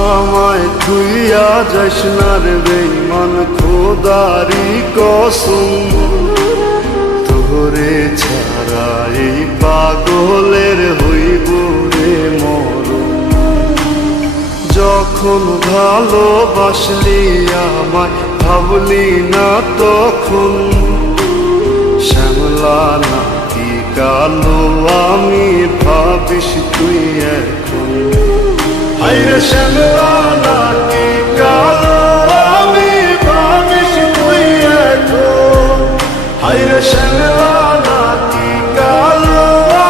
আমায় তুইয়া যাস না রে বেঈমান, খোদারি কসম, তোরে ছাড়া এই পাগলের হইব রে মরণ। যখন ভালোবাসলি আমায় ভাবলি না তখন, শ্যামলা নাকি কালো আমি ভাবিস তুই এখন। হায়রে শ্যামলা নাকি কালো আমি ভাবিস তুই এখন। হায়রে শ্যামলা নাকি কালো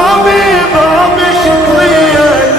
আমি ভাবিস তুই এখন।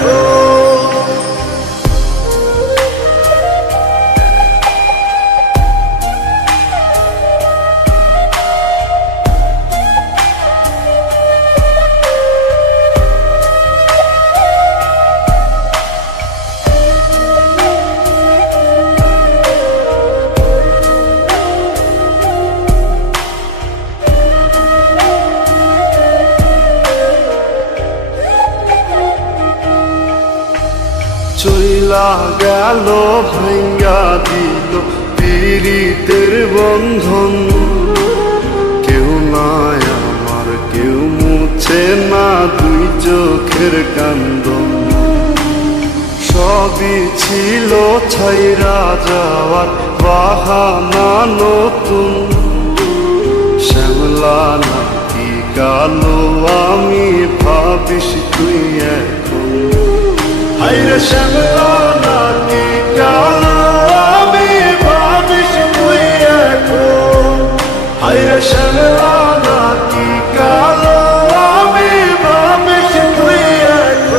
চইলা গেল ভাঙ্গা দিল পীড়িতের বন্ধন, কেউ নাই আমার কেউ মুছে না দুই চোখের কান্দন। সবই ছিল ছাইরা যাওয়ার বাহানা নতুন, শ্যামলা নাকি কালো আমি ভাবিস তুই এখন। হায়রে শ্যামলা নাকি কালো আমি ভাবিস তুই এখন। হায়রে শ্যামলা নাকি কালো আমি ভাবিস তুই এখন।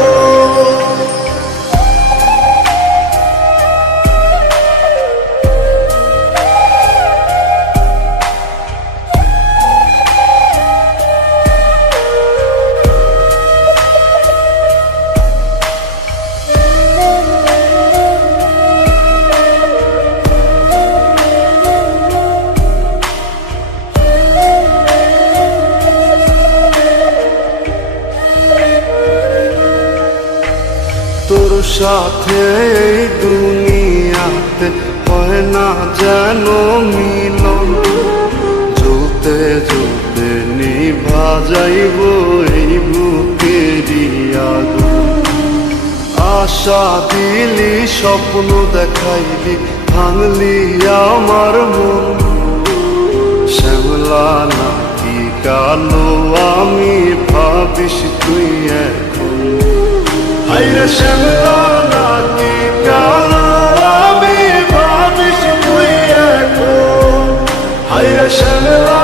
তোর সাথে এই দুনিয়াতে হয় না যেন মিলন, জ্বলতে জ্বলতে নিভা যাইব এই বুকেরই আগুন। আশা দিলি স্বপ্ন দেখাইলি ভাঙলি আমার মন, শ্যামলা নাকি কালো আমি ভাবিস তুই এখন। হায়রে শ্যামলা নাকি কালো আমি ভাবিস তুই এখন। হায়রে শ্যামলা